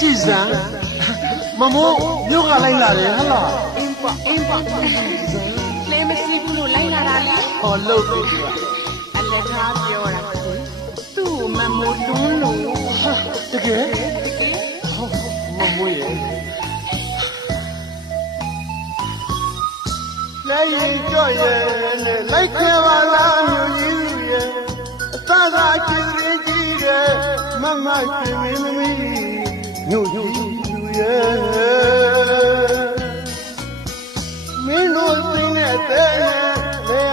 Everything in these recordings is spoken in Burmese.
ကြည်စံမမိုးမြို့ကလိုက်လာတယ်ဟလား အင်းပေါ့လဲမရှိဘူးလို့လိုက်လာတာလေ ဟောလို့ပြီကွာ အလကားပြောတာသူ့မမိုးတွန်းလို့ တကယ်မမိုးရဲ့လိုက်ရင်ကြော့ရဲ့လိုက်ခဲ့ပါလားမြို့ကြီးရဲ့အသာသာချစ်ရင်းကြီးရဲ့မမချစ်မင်းသမီးမြို့ကြီးရဲ့မင်းတို့သိနေတဲ့လေ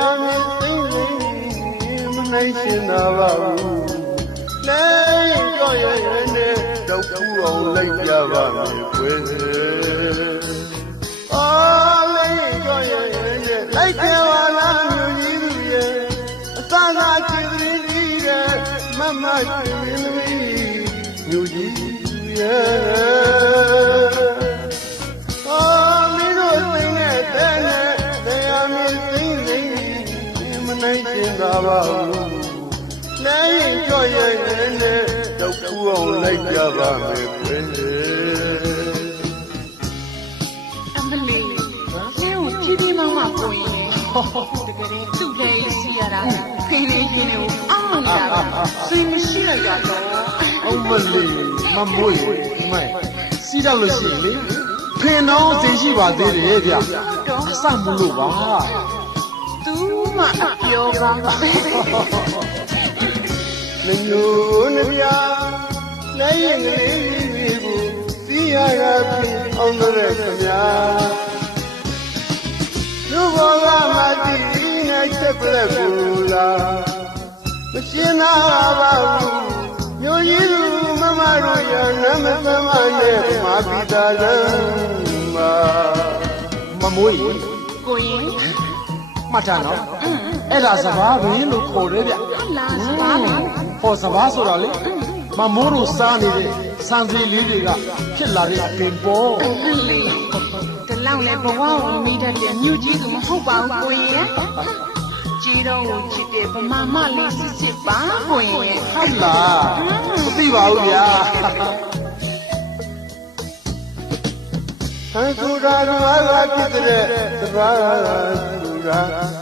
အမင်းသိနေမနိုင်ရှင်သာပါဘူးလိုက်ကြော့ရဲ့နဲ့တော့ပူအောင်လိုက်ကြပါမယ်ကွယ်လိုက်ကြပါလားမြို့ကြီးသူရဲ့အသာသာချစ်ကလေးကြီးရဲ့မမချစ်မင်းသမီးမြို့ကြီးသူရဲ့မင်းတို့သိနေတဲ့နဲ့တရားမင်းသိနေမနိုင်ချင်တာပါဘူးနိုင်ကြော့ရဲ့နဲ့တော့ပူအောင်လိုက်ကြပါမယ်ကွယ်ဒီမောင်မကိုရင်တကယ်သူ့လည်းစီရတာခင်းနေရင်းနဲ့အောင်းနေတာစိတ်မရှိလိုက်ရတော့ အောင်မလေးမမွေမိုင်စီးတော့လို့ရှိရင်လေဖင်တော့သိရှိပါသေးတယ်ဗျအဆမလို့ပါသူမှအပြောပါနညိုနှပြနိုင်ရင်ကလေးလေးကိုစီးရတာပြင်အောင်တဲ့ခမလူဘောကမတိငါချက်ပလက်ဘူးလားမရှင်းသာပါဘူးမျိုးကြီးသူမမတို့ရနမသမနဲ့မာပိတာလမ်းမမွေးကိုရင်မှတ်ထားနော်အဲ့ဒါစဘာဘင်းလို့ခေါ်တယ်ဗျဟုတ်လားစဘာပဲဟောစဘာဆိုတာလေမမိုးတို့စားနေတဲ့စံစီလေးတွေကဖြစ်လာတဲ့ပင်ပေါ်လေတလောက်နဲ့ဘဝကိုမိတတ်တဲ့မြို့ကြီးကမဟုတ်ပါဘူးကိုရင်ကြီးတော့ကိုချစ်တဲ့ဗမာမလေးစစ်ပါကိုရင်ဟုတ်လားမသိပါဘူးဗျာဟန်ဆိုတာကဖြစ်တဲ့သဘာဝဆိုတာ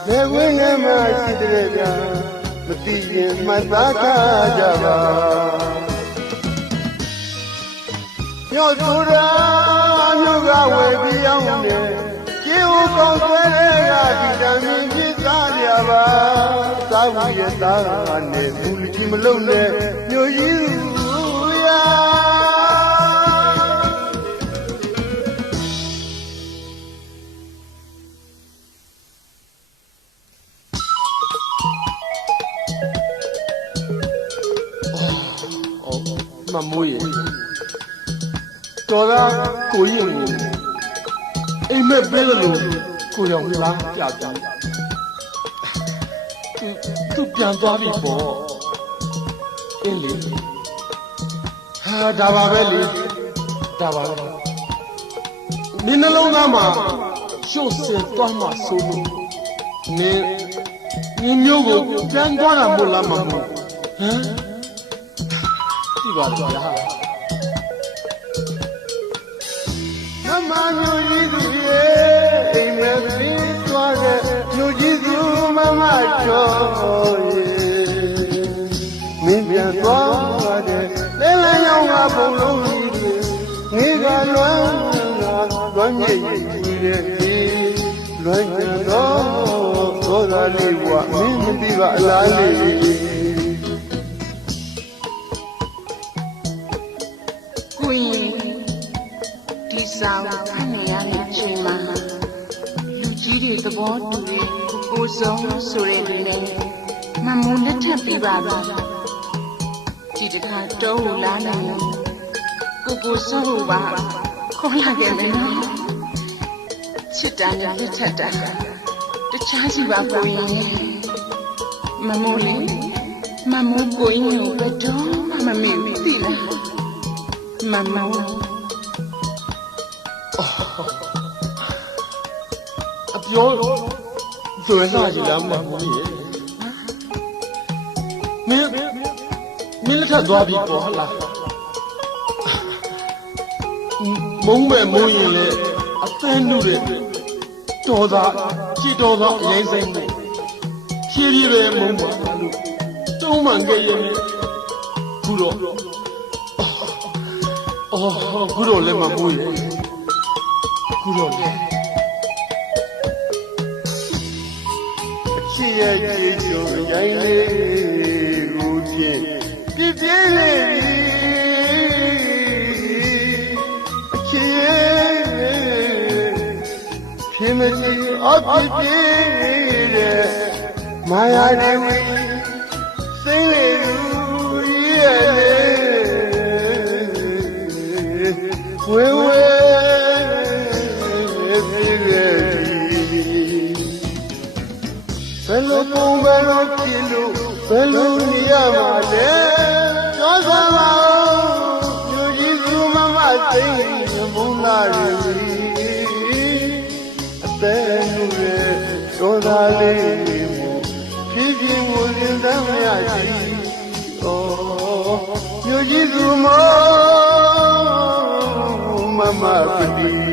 လေဝင်းနဲ့မှရှိတဲ့ဗျာမသိရင်မှတ်သားကြပါပြောဆိုတာမြို့ကဝယ်ပြီးအောင်နေကျေဟိုကောင်းဆွဲတဲ့ကဒီတမ်းမြင်ဖြစ်သားကြပါသာဝရသားနဲ့မူလကြီးမလုံးနဲ့မြို့ကြီးရာမမွေးတော်သားကိုရင်ကိုအိမ်မက်ပေးလို့ကိုရောင်လားပြပြသူပြန်သွားပြီပေါ့အင်းလေဟာဒါပါပဲလေဒါပါပဲမင်းနှလုံးသားမှာရှုပ်စင်သွားမှဆိုလို့နင်းမျိုးကိုပြန်သွားတာမို့လားမမို့ဟမ်ကြည့်ပါတော့ဗျာမမျိုးကြီးသူရဲ့အိမ်မဲ့ပြီးသွားတဲ့မျိုးကြီးသူမမချောရဲ့မင်းပြန်သွားတဲ့လဲလန်းရောင်ကဘုံလုံးကြီးငေးကလွမ်းမြေကြီးတဲ့လွမ်းကြတော့သောသာလေးကမင်းမသိပါအလားလေးဆောင်ဖတ်နေရတဲ့အချိန်မှာလူကြီးတွေသဘောတူတဲ့ကိုဆုံးဆိုတဲ့လူနဲ့မမုံလက်ထပ်ပြီးပါပြီဒီတခါတော့ဟူလာနေကိုဆုံးပါခေါ်လာခဲ့တယ်နော်ချစ်တာနဲ့လက်ထပ်တာတခြားစီပါကိုရင်မမုံလေးမမုံကိုရင်ကိုဘယ်တော့မှမမေ့ဘူးသိလားမမုံအပြောသွယ်လာကြီးလားမမကြီးမင်းလက်ထပ်သွားပြီပေါ့ဟလား မုံမဲ့မုံရင်လေအသန်းနုတဲ့တော်သားကြည်တော်သားအရင်ဆိုင်မှုဖြည်းဖြည်းပဲမုံပါလို့တုံးမှန်ခဲ့ရင်ခုတော့ခုတော့လည်းမမွေးရခုတော့လည်းချစ်ရဲ့ကြည်ကျုံရိုင်းလေးကိုချင်းပြည့်ပြည့်လေးချစ်ရဲ့ဖြင်းမချီအပြည့်ပြည့်တဲ့မာယာတွေစိမ့်လေလူရဲ့ဝဲဝဲပြည်ရဲ့ဘယ်လိုပုံဘယ်လိုကြည့်လို့ဘယ်လိုနေရမှာလဲကြောစမ်းပါညူကြီးစုမမသိမုန်းလာရီအသက်နုရဲ့ဒေါသလေးဖြည်းဖြည်းကိုစဉ်းစားမရစီဩညူကြီးစုမမပတိ